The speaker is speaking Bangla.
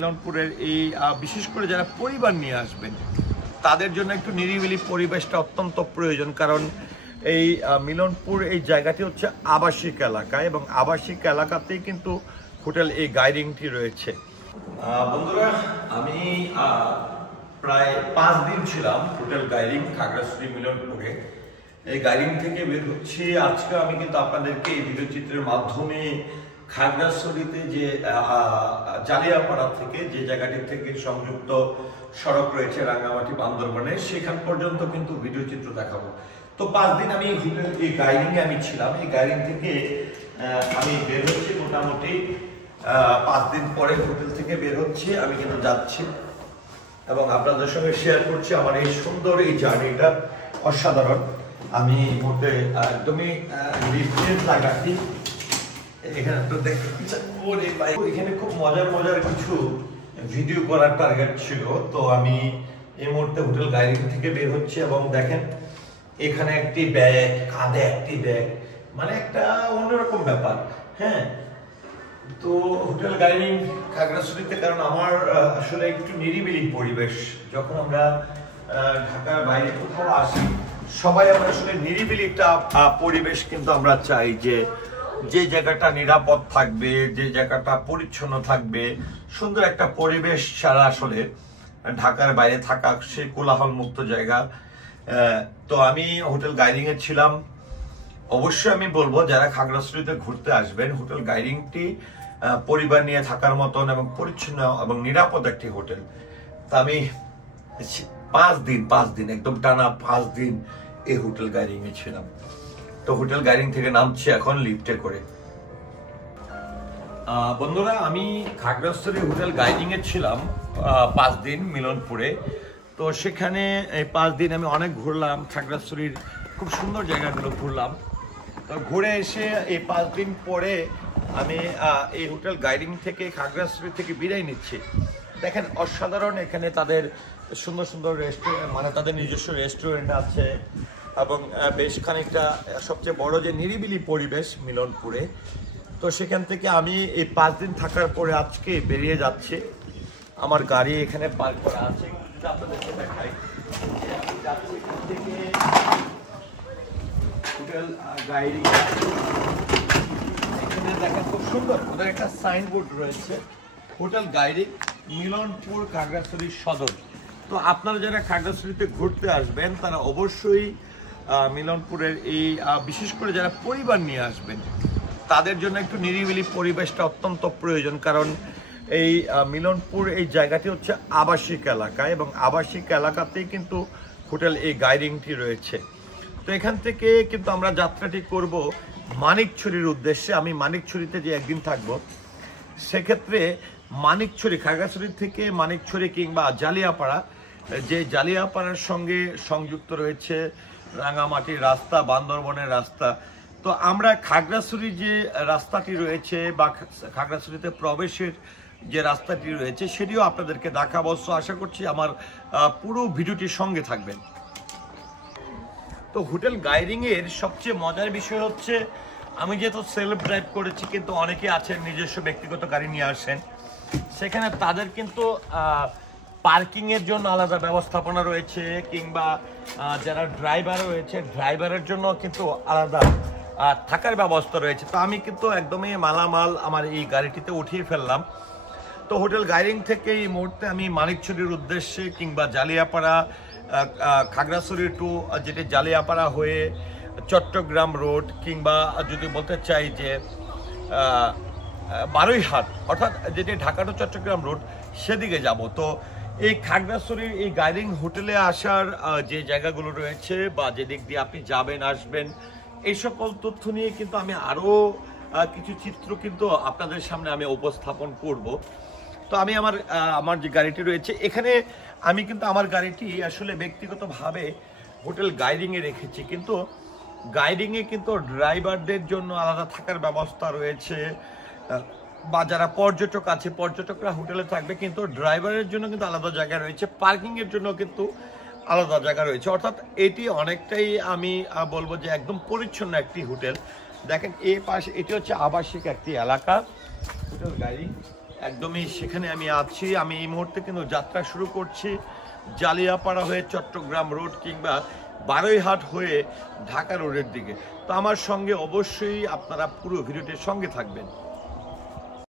মিলনপুরের এই বিশেষ করে যারা পরিবার নিয়ে আসবেন তাদের জন্য একটু নিরিবিলি পরিবেশটা অত্যন্ত প্রয়োজন, কারণ এই মিলনপুর এই জায়গাটি হচ্ছে আবাসিক এলাকা এবং আবাসিক এলাকাতেই কিন্তু হোটেল এই গাইডিংটি রয়েছে। বন্ধুরা, আমি প্রায় 5 দিন ছিলাম হোটেল গাইডিং খাগড়াছড়ি মিলনপুরে। এই গাইডিং থেকে বের হচ্ছি আজকে আমি কিন্তু আপনাদেরকে এই ভিডিও চিত্রের মাধ্যমে খাগড়াছড়িতে যে জালিয়াপাড়া থেকে যে জায়গাটি থেকে সংযুক্ত সড়ক রয়েছে রাঙ্গামাটি বান্দরবনে সেখান পর্যন্ত কিন্তু ভিডিও চিত্র দেখাবো। তো 5 দিন আমি হোটেল এই গাইডিংয়ে আমি ছিলাম। এই গাইডিং থেকে আমি বের হচ্ছি মোটামুটি 5 দিন পরে হোটেল থেকে বের হচ্ছি, আমি কিন্তু যাচ্ছি এবং আপনাদের সঙ্গে শেয়ার করছি আমার এই সুন্দর এই জার্নিটা অসাধারণ। আমি মোটে একদমই রিফ্রেশ লাগাচ্ছি। এখানে তো দেখতে এখানে খুব মজার কিছু ভিডিও করার টার্গেট ছিল। তো আমি এই মুহূর্তে হোটেল গাইডিং থেকে বের হচ্ছি এবং দেখেন এখানে একটি ব্যাগ, কাঁধে একটি ব্যাগ, মানে একটা অন্যরকম ব্যাপার। হ্যাঁ, তো হোটেল গাইডিং খাগড়াছড়িতে, কারণ আমার আসলে একটু নিরিবিলি পরিবেশ। যখন আমরা ঢাকার বাইরে কোথাও আসি সবাই আমরা আসলে নিরিবিলি একটা পরিবেশ কিন্তু আমরা চাই, যে জায়গাটা নিরাপদ থাকবে, যে জায়গাটা পরিচ্ছন্ন থাকবে, সুন্দর একটা পরিবেশ ছাড়া আসলে ঢাকার বাইরে থাকা সে কোলাহল মুক্ত জায়গা। তো আমি হোটেল গাইডিং এ ছিলাম। অবশ্যই আমি বলবো যারা খাগড়াছড়িতে ঘুরতে আসবেন হোটেল গাইডিংটি পরিবার নিয়ে থাকার মতন এবং পরিচ্ছন্ন এবং নিরাপদ একটি হোটেল। তা আমি 5 দিন একদম টানা 5 দিন এই হোটেল গাইডিং এ ছিলাম। তো হোটেল গাইডিং থেকে নামছি এখন লিফটে করে। বন্ধুরা, আমি খাগড়াছড়ি হোটেল গাইডিং এ ছিলাম 5 দিন মিলনপুরে। তো সেখানে এই 5 দিন আমি অনেক ঘুরলাম, খাগড়াছড়ির খুব সুন্দর জায়গাগুলো ঘুরলাম। তো ঘুরে এসে এই 5 দিন পরে আমি এই হোটেল গাইডিং থেকে খাগড়াছড়ি থেকে বিদায় নিচ্ছি। দেখেন অসাধারণ, এখানে তাদের সুন্দর রেস্টুরেন্ট, মানে তাদের নিজস্ব রেস্টুরেন্ট আছে এবং বেশ খানিকটা সবচেয়ে বড় যে নিরিবিলি পরিবেশ মিলনপুরে। তো সেখান থেকে আমি এই 5 দিন থাকার পরে আজকে বেরিয়ে যাচ্ছি। আমার গাড়ি এখানে পার্ক করা আছে, আপনাদেরকে দেখাই। আমি যাচ্ছি এখান থেকে হোটেল গাইডিং। এখানে দেখেন খুব সুন্দর ওদের একটা সাইনবোর্ড রয়েছে, হোটেল গাইডিং মিলনপুর খাগড়াছড়ি সদর। তো আপনারা যারা খাগড়াছড়িতে ঘুরতে আসবেন তারা অবশ্যই মিলনপুরের এই বিশেষ করে যারা পরিবার নিয়ে আসবেন তাদের জন্য একটু নিরিবিলি পরিবেশটা অত্যন্ত প্রয়োজন, কারণ এই মিলনপুর এই জায়গাটি হচ্ছে আবাসিক এলাকা এবং আবাসিক এলাকাতেই কিন্তু হোটেল এই গাইডিংটি রয়েছে। তো এখান থেকে কিন্তু আমরা যাত্রাটি করব মানিকছড়ির উদ্দেশ্যে। আমি মানিকছড়িতে যে একদিন থাকবো, সেক্ষেত্রে মানিকছড়ি খাগড়াছড়ি থেকে মানিকছড়ি কিংবা জালিয়াপাড়া, যে জালিয়াপাড়ার সঙ্গে সংযুক্ত রয়েছে রাঙ্গামাটির রাস্তা, বান্দরবনের রাস্তা। তো আমরা খাগড়াছড়ির যে রাস্তাটি রয়েছে বা খাগড়াছড়িতে প্রবেশের যে রাস্তাটি রয়েছে সেটিও আপনাদেরকে দেখাবো। আশা করছি আমার পুরো ভিডিওটির সঙ্গে থাকবেন। তো হোটেল গাইডিং এর সবচেয়ে মজার বিষয় হচ্ছে আমি যেহেতু সেলফ ড্রাইভ করেছি, কিন্তু অনেকে আছেন নিজস্ব ব্যক্তিগত গাড়ি নিয়ে আসেন, সেখানে তাদের কিন্তু পার্কিং এর জন্য আলাদা ব্যবস্থাপনা রয়েছে, কিংবা যারা ড্রাইভার রয়েছে ড্রাইভারের জন্য কিন্তু আলাদা থাকার ব্যবস্থা রয়েছে। তো আমি কিন্তু একদমই মালামাল আমার এই গাড়িটিতে উঠিয়ে ফেললাম। তো হোটেল গাইডিং থেকে এই মুহূর্তে আমি মানিকছড়ির উদ্দেশ্যে কিংবা জালিয়াপাড়া, খাগড়াছড়ি টু যেটি জালিয়াপাড়া হয়ে চট্টগ্রাম রোড, কিংবা যদি বলতে চাই যে বারুইহাট, অর্থাৎ যেটি ঢাকা টু চট্টগ্রাম রোড, সেদিকে যাব। তো এই খাগড়াছড়ির এই গাইডিং হোটেলে আসার যে জায়গাগুলো রয়েছে বা যেদিক দিয়ে আপনি যাবেন আসবেন, এই সকল তথ্য নিয়ে কিন্তু আমি আরও কিছু চিত্র কিন্তু আপনাদের সামনে আমি উপস্থাপন করব। তো আমি আমার যে গাড়িটি রয়েছে এখানে আমি কিন্তু আমার গাড়িটি আসলে ব্যক্তিগতভাবে হোটেল গাইডিংয়ে রেখেছি, কিন্তু গাইডিংয়ে কিন্তু ড্রাইভারদের জন্য আলাদা থাকার ব্যবস্থা রয়েছে, বা যারা পর্যটক আছে পর্যটকরা হোটেলে থাকবে, কিন্তু ড্রাইভারের জন্য কিন্তু আলাদা জায়গা রয়েছে, পার্কিংয়ের জন্য কিন্তু আলাদা জায়গা রয়েছে। অর্থাৎ এটি অনেকটাই আমি বলবো যে একদম পরিচ্ছন্ন একটি হোটেল। দেখেন এই পাশে এটি হচ্ছে আবাসিক একটি এলাকা হোটেল গাইডিং। একদমই সেখানে আমি আছি। আমি এই মুহূর্তে কিন্তু যাত্রা শুরু করছি জালিয়াপাড়া হয়ে চট্টগ্রাম রোড কিংবা বারৈহাট হয়ে ঢাকা রোডের দিকে। তো আমার সঙ্গে অবশ্যই আপনারা পুরো ভিডিওটির সঙ্গে থাকবেন।